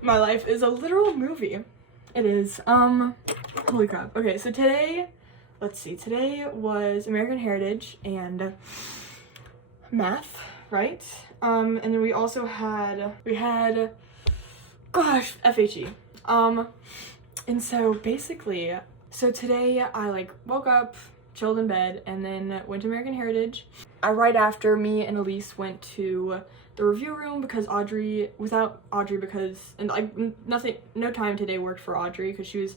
My life is a literal movie. It is. Holy crap. Okay, so today, let's see. Today was American Heritage and math, right? And then we also had, gosh, FHE. And so basically, so today I like woke up, chilled in bed, and then went to American Heritage. Right after, me and Elise went to the review room because no time today worked for Audrey because she was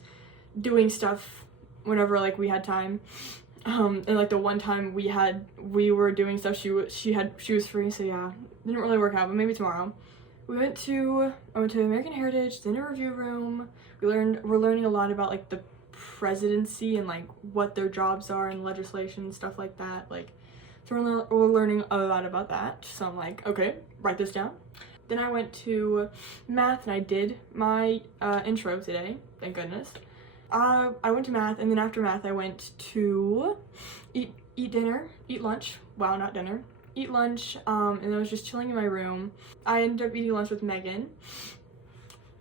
doing stuff whenever like we had time. And like the one time we were doing stuff, she was free, so yeah, didn't really work out, but maybe tomorrow. I went to American Heritage, then a review room. We're learning a lot about like the presidency and like what their jobs are and legislation and stuff like that. Like, so we're learning a lot about that. So I'm like, okay, write this down. Then I went to math and I did my intro today, thank goodness. I went to math, and then after math I went to eat lunch. Wow, not dinner. Eat lunch, and I was just chilling in my room. I ended up eating lunch with Megan.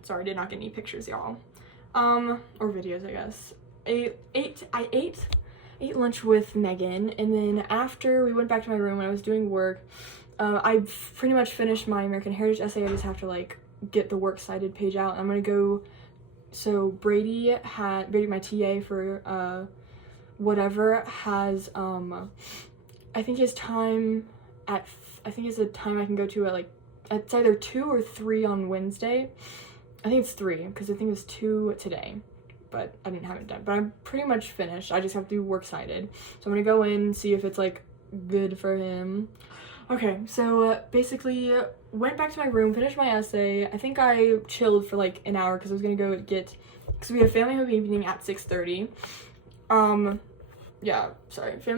Sorry, did not get any pictures, y'all. Or videos, I guess. I ate lunch with Megan, and then after we went back to my room when I was doing work, I pretty much finished my American Heritage essay. I just have to like get the works cited page out. I'm gonna go. So Brady, my TA for whatever, has I think his time at, I think it's a time I can go to at like, it's either 2 or 3 on Wednesday. I think it's 3 because I think it was 2 today, but I didn't have it done. But I'm pretty much finished. I just have to do works cited. So I'm gonna go in and see if it's like good for him. Okay, so basically went back to my room, finished my essay. I think I chilled for like an hour because I was gonna go because we have family home evening at 6:30. Family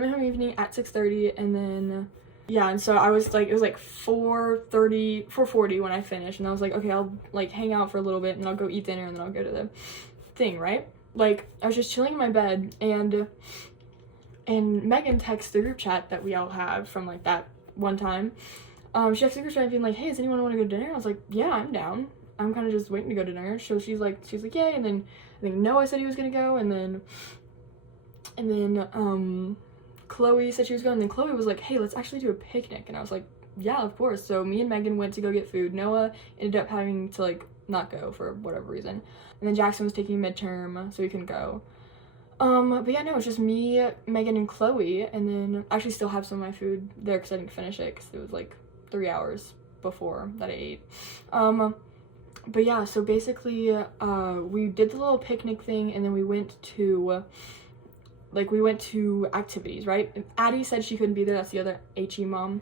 home evening at 6:30, and then yeah, and so I was like, it was like 4:40 when I finished, and I was like, okay, I'll like hang out for a little bit and I'll go eat dinner and then I'll go to the thing, right? Like, I was just chilling in my bed, and Megan texts the group chat that we all have from like that one time. She texted the group chat being like, hey, does anyone want to go to dinner? I was like, yeah, I'm down. I'm kind of just waiting to go to dinner. So she's like, yay. And then I think Noah said he was gonna go, and then Chloe said she was going, and then Chloe was like, hey, let's actually do a picnic. And I was like, yeah, of course. So me and Megan went to go get food. Noah ended up having to like not go for whatever reason, and then Jackson was taking midterm, so he couldn't go. But yeah, no, it's just me, Megan, and Chloe, and then I actually still have some of my food there because I didn't finish it because it was like 3 hours before that I ate. But yeah, so basically, we did the little picnic thing, and then we went to activities, right? And Addie said she couldn't be there, that's the other HE mom.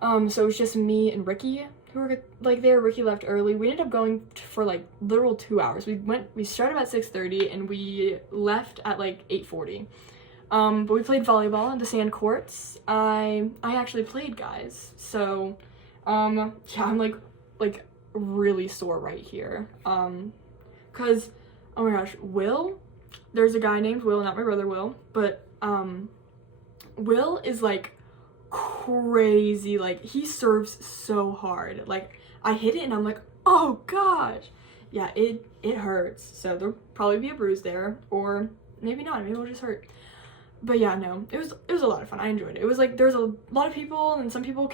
So it was just me and Ricky who were like there. Ricky left early. We ended up going for like literal 2 hours. We started at 6:30 and we left at like 8:40. But we played volleyball in the sand courts. I actually played, guys. So yeah, I'm like really sore right here. Cause oh my gosh, there's a guy named Will, not my brother Will, but Will is like crazy. Like, he serves so hard. Like, I hit it and I'm like, oh gosh. Yeah, it hurts. So there'll probably be a bruise there, or maybe not, maybe it'll just hurt. But yeah, no, it was a lot of fun. I enjoyed it. It was like, there was a lot of people, and some people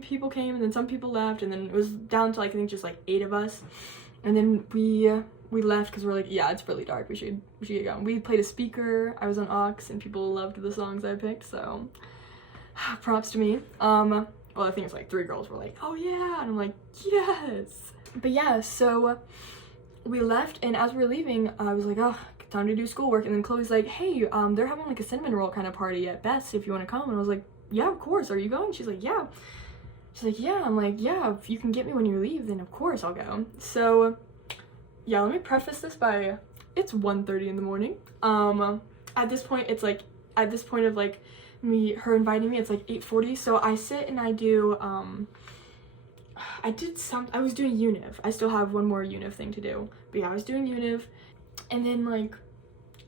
people came, and then some people left, and then it was down to like, I think just like 8 of us. And then we left because we're like, yeah, it's really dark, we should get going. We played a speaker, I was on aux, and people loved the songs I picked, so props to me. Well, I think it's like 3 girls were like, oh yeah, and I'm like, yes. But yeah, so we left, and as we were leaving, I was like, oh, time to do schoolwork. And then Chloe's like, hey, they're having like a cinnamon roll kind of party at Best if you want to come. And I was like, yeah, of course. Are you going? She's like, yeah. She's like, yeah. I'm like, yeah, if you can get me when you leave, then of course I'll go. So yeah, let me preface this by, it's 1:30 in the morning. At this point of like her inviting me, it's like 8:40. So I sit and I do I was doing univ. I still have one more univ thing to do. But yeah, I was doing univ, and then like,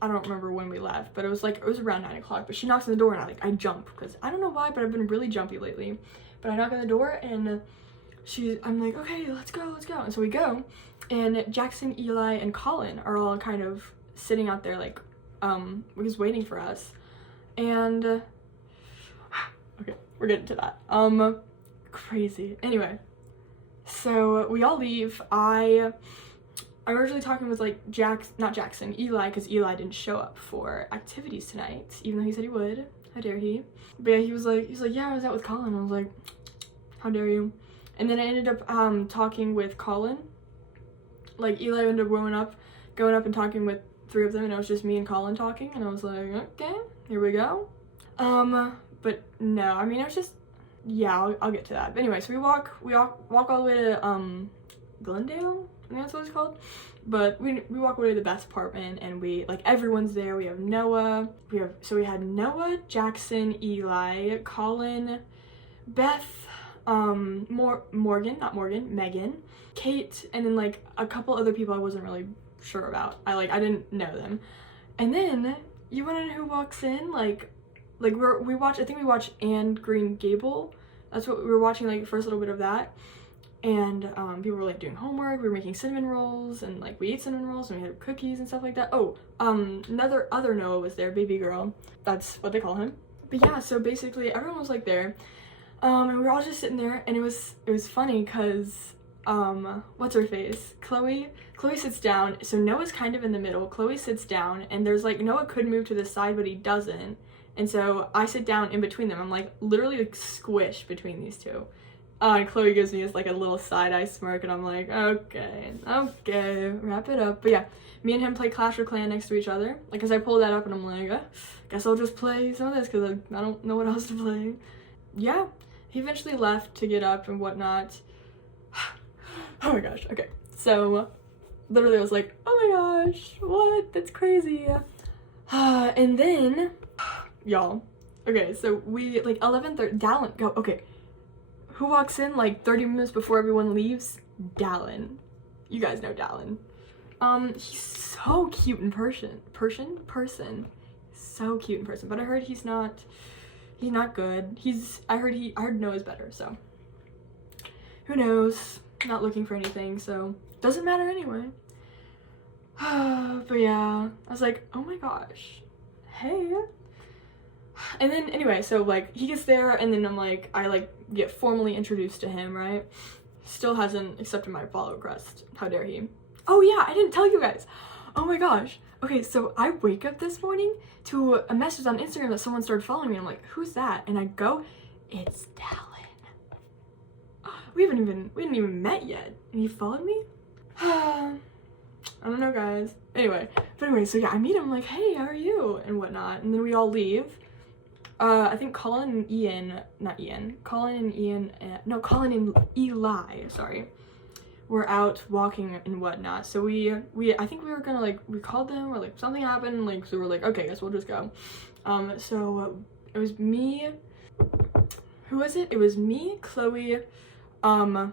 I don't remember when we left, but it was around 9 o'clock. But she knocks on the door, and I jump because I don't know why, but I've been really jumpy lately. But I knock on the door, and I'm like, okay, let's go. And so we go, and Jackson, Eli, and Colin are all kind of sitting out there like just waiting for us. And okay, we're getting to that. Crazy. Anyway, so we all leave. I'm originally talking with like Eli, because Eli didn't show up for activities tonight, even though he said he would. How dare he? But yeah, he was like, yeah, I was out with Colin. I was like, how dare you? And then I ended up talking with Colin. Like, Eli ended up going up and talking with 3 of them, and it was just me and Colin talking, and I was like, okay, here we go. But no, I mean, it was just, yeah, I'll get to that. But anyway, so we walk all the way to Glendale, I think that's what it's called. But we walk away to the Beth's apartment, and we, like, everyone's there. We have Noah, we had Noah, Jackson, Eli, Colin, Beth, Megan, Kate, and then like a couple other people I wasn't really sure about. I didn't know them. And then you wanna know who walks in? Like I think we watched Anne Green Gable. That's what we were watching, like, the first little bit of that. And people were like doing homework. We were making cinnamon rolls, and like we ate cinnamon rolls, and we had cookies and stuff like that. Oh, other Noah was there, baby girl. That's what they call him. But yeah, so basically everyone was like there. And we were all just sitting there, and it was funny because what's her face? Chloe sits down, so Noah's kind of in the middle. Chloe sits down, and there's like, Noah could move to the side, but he doesn't. And so I sit down in between them. I'm like literally like squished between these two. And Chloe gives me this like a little side-eye smirk, and I'm like, okay, wrap it up. But yeah, me and him play Clash of Clans next to each other. Like, as I pulled that up, and I'm like, guess I'll just play some of this because I don't know what else to play. Yeah, he eventually left to get up and whatnot. Oh my gosh, okay. So, literally I was like, oh my gosh, what? That's crazy. And then, y'all, okay, so we, like, 11:30, Dallin, go, okay. Who walks in like 30 minutes before everyone leaves? Dallin. You guys know Dallin. He's so cute in person. So cute in person. But I heard he's not good. I heard Noah's better, so who knows? Not looking for anything, so doesn't matter anyway. But yeah, I was like, oh my gosh, hey. And then anyway, so like he gets there, and then I like get formally introduced to him, right? Still hasn't accepted my follow request. How dare he? Oh yeah, I didn't tell you guys. Oh my gosh. Okay, so I wake up this morning to a message on Instagram that someone started following me. I'm like, who's that? And I go, it's Dallin. We hadn't even met yet, and he followed me. I don't know, guys. Anyway, so yeah, I meet him. I'm like, hey, how are you? And whatnot. And then we all leave. I think Colin and Eli, sorry, were out walking and whatnot. So I think we were gonna, like, we called them, or like something happened, like, so we're like, okay, guess we'll just go. So it was me, who was it? It was me, Chloe, oh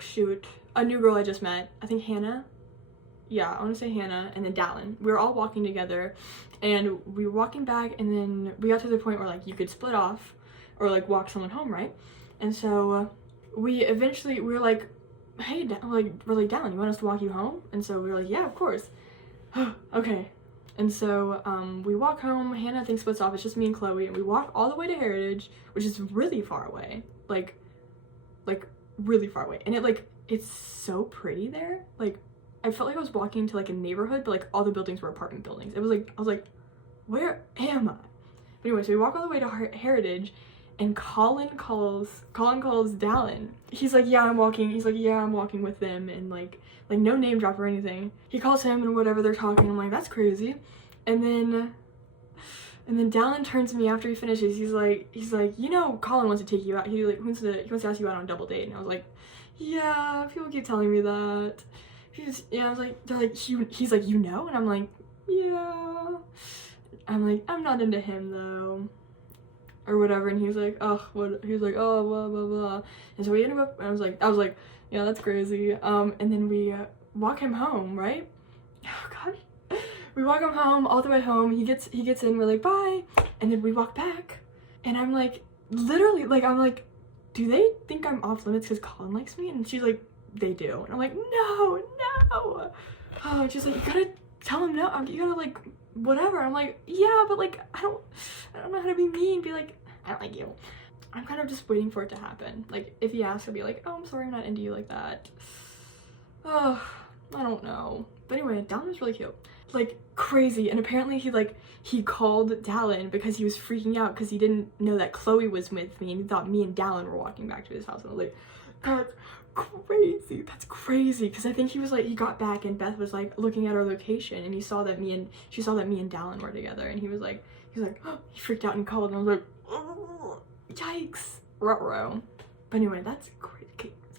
shoot, a new girl I just met, I think Hannah. Yeah, I want to say Hannah, and then Dallin. We were all walking together, and we were walking back, and then we got to the point where, like, you could split off or, like, walk someone home, right? And so we were like, hey, we're like, Dallin, you want us to walk you home? And so we were like, yeah, of course. Okay. And so we walk home. Hannah, I think, splits off. It's just me and Chloe, and we walk all the way to Heritage, which is really far away. Like really far away. And it's so pretty there. Like, I felt like I was walking to like a neighborhood, but like all the buildings were apartment buildings. It was like, I was like, where am I? But anyway, so we walk all the way to Heritage, and Colin calls Dallin. He's like, yeah, I'm walking. He's like, yeah, I'm walking with them, and like no name drop or anything. He calls him, and whatever, they're talking. I'm like, that's crazy. And then Dallin turns to me after he finishes. He's like, you know, Colin wants to take you out. He wants to ask you out on a double date. And I was like, yeah, people keep telling me that. I was like, they're like, he's like, you know? And I'm like, yeah. I'm like, I'm not into him though, or whatever. And he's like, oh, what? He was like, oh, blah blah blah. And so we ended up, and I was like, yeah, that's crazy. And then we walk him home, right? Oh gosh, we walk him home all the way home. He gets in. We're like, bye. And then we walk back, and I'm like, literally, like, I'm like, do they think I'm off limits because Colin likes me? And she's like, they do. And I'm like, no, no. Oh, and she's like, you gotta tell him no. You gotta like whatever. I'm like, yeah, but like I don't know how to be mean. Be like, I don't like you. I'm kind of just waiting for it to happen. Like if he asks, I'll be like, oh, I'm sorry, I'm not into you like that. Oh, I don't know. But anyway, Dallin was really cute. Like crazy. And apparently he called Dallin because he was freaking out because he didn't know that Chloe was with me and he thought me and Dallin were walking back to his house. And I was like, that's crazy. That's crazy. Because I think he was like, he got back and Beth was like looking at our location and she saw that me and Dallin were together and he was like, oh, he freaked out and called and I was like, oh, yikes. Ruh-roh. But anyway, that's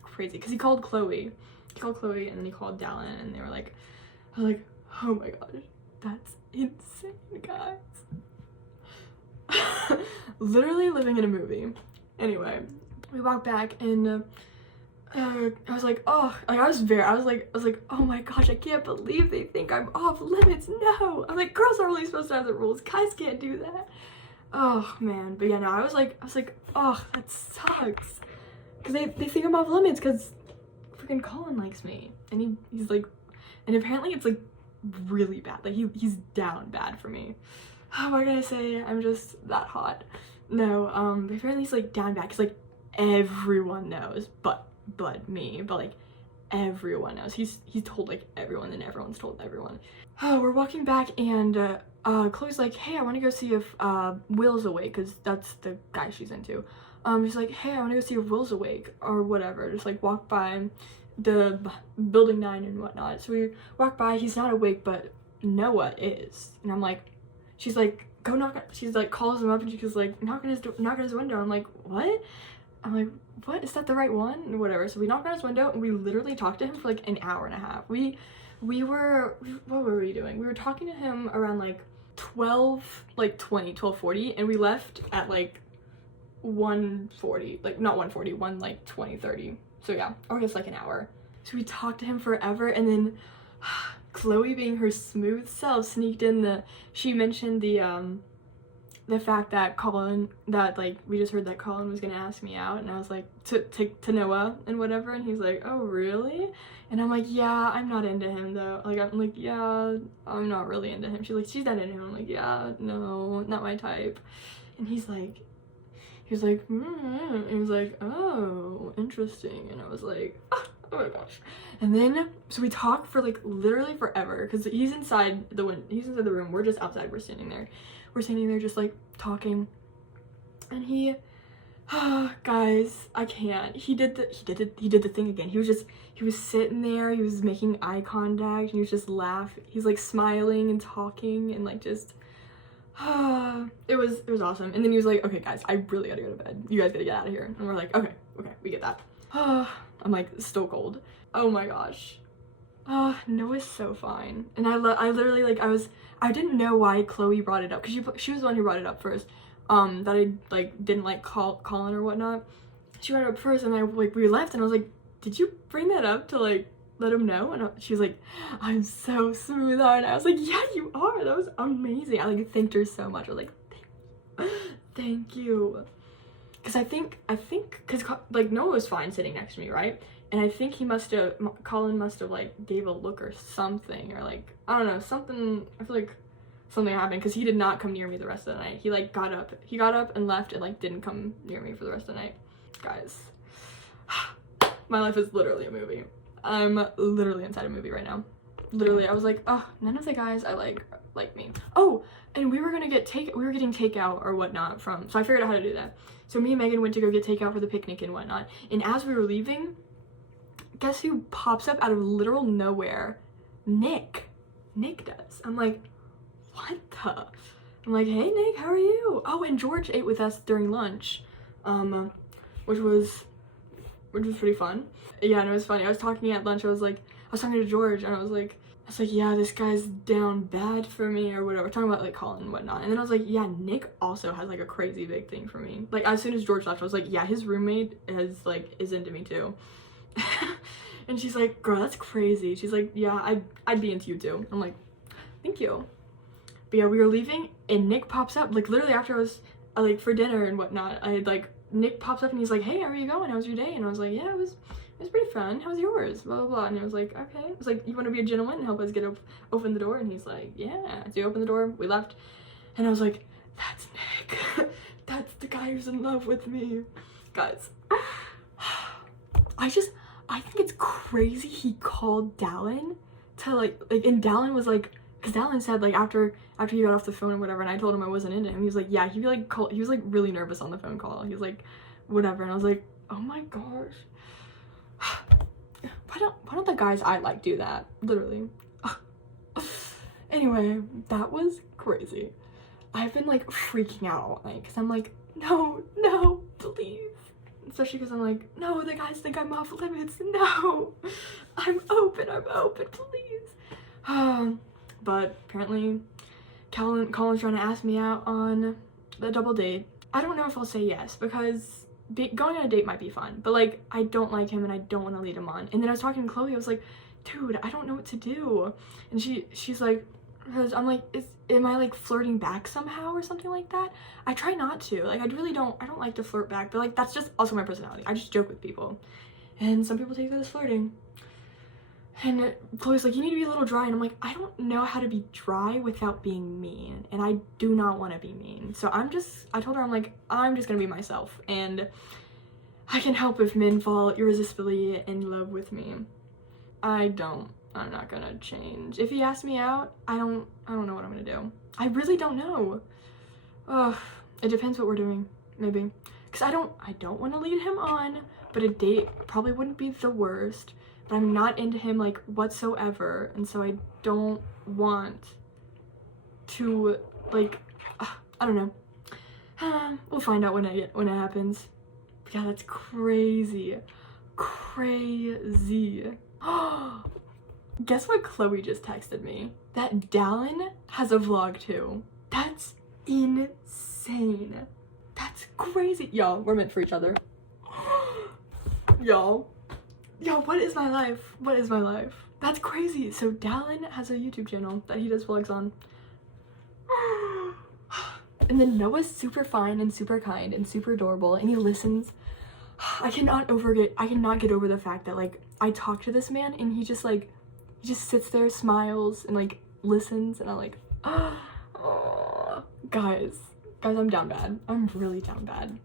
crazy because he called Chloe. He called Chloe and then he called Dallin and they were like, I was like, oh my gosh, that's insane, guys. Literally living in a movie. Anyway, we walked back and I was like, oh, like I was like, oh my gosh, I can't believe they think I'm off limits. No, I'm like, girls are really supposed to have the rules. Guys can't do that. Oh man, but yeah, no, I was like, oh, that sucks. Cause they think I'm off limits because freaking Colin likes me and he's like, and apparently it's like really bad. Like he's down bad for me. What can I say? I'm just that hot. No, apparently he's like down bad because like everyone knows, but me, but like everyone knows. He's told like everyone and everyone's told everyone. Oh, we're walking back and Chloe's like, hey, I want to go see if Will's awake because that's the guy she's into. She's like, hey, I want to go see if Will's awake or whatever. Just like walk by the building 9 and whatnot. So we walk by, he's not awake, but Noah is. And I'm like, she's like, go knock on, she's like calls him up and she's like, knock on his window. I'm like, what? I'm like, what? Is that the right one? And whatever. So we knocked on his window and we literally talked to him for like an hour and a half. What were we doing? We were talking to him around like 12:40 and we left at like 1:40, like not 1:40, like 20:30. So yeah, or just like an hour. So we talked to him forever and then Chloe, being her smooth self, sneaked in she mentioned the fact that like we just heard that Colin was gonna ask me out and I was like to Noah and whatever and he's like, oh really? And I'm like, yeah, I'm not into him though. Like I'm like, yeah, I'm not really into him. She's like, she's not into him. I'm like, yeah, no, not my type. And he was like, and he was like, oh, interesting. And I was like, oh my gosh. And then so we talk for like literally forever because he's inside the room. We're just outside. We're standing there just like talking. And he guys, I can't. He did the thing again. He was sitting there, he was making eye contact and he was just laughing. He's like smiling and talking and like just it was awesome. And then he was like, okay guys, I really gotta go to bed. You guys gotta get out of here. And we're like, okay, we get that. I'm like still cold. Oh my gosh. Noah's so fine. And I literally like I didn't know why Chloe brought it up because she was the one who brought it up first. That I like didn't like Colin or whatnot. She brought it up first and we left and I was like, did you bring that up to like let him know? And she was like, I'm so smooth on. And I was like, yeah, you are. That was amazing. I like thanked her so much. I was like, thank you. Because I think because like Noah was fine sitting next to me, right? And I think Colin must have like gave a look or something, or like I don't know, something. I feel like something happened because he did not come near me the rest of the night. He like got up and left and like didn't come near me for the rest of the night. Guys, my life is literally a movie. I'm literally inside a movie right now. Literally, I was like, oh, none of the guys I like me. Oh, and we were getting takeout or whatnot so I figured out how to do that. So me and Megan went to go get takeout for the picnic and whatnot. And as we were leaving, guess who pops up out of literal nowhere? Nick does. I'm like, what the? I'm like, hey Nick, how are you? Oh, and George ate with us during lunch, which was pretty fun. Yeah, and it was funny. I was talking at lunch. I was talking to George, and I was like, yeah, this guy's down bad for me or whatever. Talking about like Colin and whatnot. And then I was like, yeah, Nick also has like a crazy big thing for me. Like as soon as George left, I was like, yeah, his roommate is into me too. And she's like, girl, that's crazy. She's like, yeah, I'd be into you too. I'm like, thank you. But yeah, we were leaving and Nick pops up like literally after I was like for dinner and whatnot. Nick pops up and he's like, hey, how are you going? How was your day? And I was like, yeah, it It was pretty fun. How was yours? Blah, blah, blah. And I was like, okay. I was like, you want to be a gentleman and help us get open the door? And he's like, yeah. So he opened the door. We left. And I was like, that's Nick. That's the guy who's in love with me. Guys, I think it's crazy he called Dallin to like, and Dallin was like, because Dallin said like after he got off the phone and whatever, and I told him I wasn't into him, he was like, yeah, he was like really nervous on the phone call. He was like, whatever. And I was like, oh my gosh. Why don't the guys I like do that? Literally. Anyway, that was crazy. I've been like freaking out all night because I'm like, no, please. Especially because I'm like, no, the guys think I'm off limits. No, I'm open, please. But apparently Colin's trying to ask me out on the double date. I don't know if I'll say yes because going on a date might be fun, but like I don't like him and I don't want to lead him on. And then I was talking to Chloe, I was like, dude, I don't know what to do. And she's like, because I'm like, am I like flirting back somehow or something like that? I try not to. Like I don't like to flirt back, but like that's just also my personality. I just joke with people. And some people take that as flirting. And Chloe's like, you need to be a little dry. And I'm like, I don't know how to be dry without being mean. And I do not want to be mean. So I told her, I'm like, I'm just going to be myself. And I can help if men fall irresistibly in love with me. I'm not going to change. If he asks me out, I don't know what I'm going to do. I really don't know. It depends what we're doing, maybe. Because I don't want to lead him on, but a date probably wouldn't be the worst. But I'm not into him like whatsoever, and so I don't want to like I don't know. We'll find out when it happens. But yeah, that's crazy. Guess what Chloe just texted me? That Dallin has a vlog too. That's insane. That's crazy. Y'all, we're meant for each other. Y'all, what is my life? What is my life? That's crazy. So Dallin has a YouTube channel that he does vlogs on. And then Noah's super fine and super kind and super adorable and he listens. I cannot get over the fact that like I talk to this man and he just sits there, smiles and like listens, and I'm like, oh, guys, I'm down bad. I'm really down bad.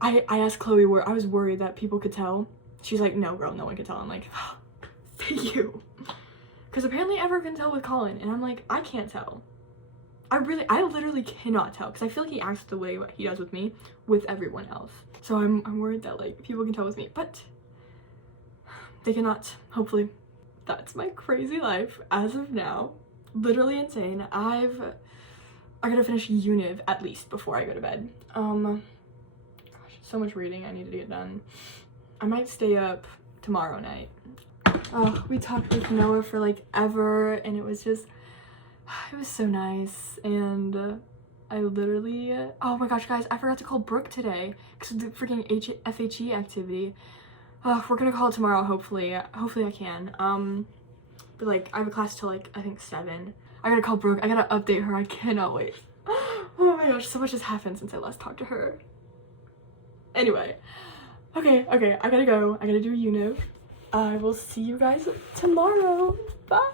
I asked Chloe where I was worried that people could tell. She's like, no girl, no one could tell. I'm like, oh, thank you. Because apparently everyone can tell with Colin, and I'm like, I can't tell. I literally cannot tell, because I feel like he acts the way what he does with me with everyone else. So I'm worried that like people can tell with me, but they cannot, hopefully. That's my crazy life as of now. Literally insane. I gotta finish Univ at least before I go to bed. Gosh, so much reading I need to get done. I might stay up tomorrow night. We talked with Noah for like ever, and it was so nice. And I literally, oh my gosh guys, I forgot to call Brooke today because of the freaking FHE activity. We're gonna call it tomorrow, hopefully I can. But like I have a class till like I think 7. I gotta call Brooke, I gotta update her, I cannot wait. Oh my gosh, so much has happened since I last talked to her. Anyway, okay, I gotta go, I gotta do Univ. I will see you guys tomorrow. Bye.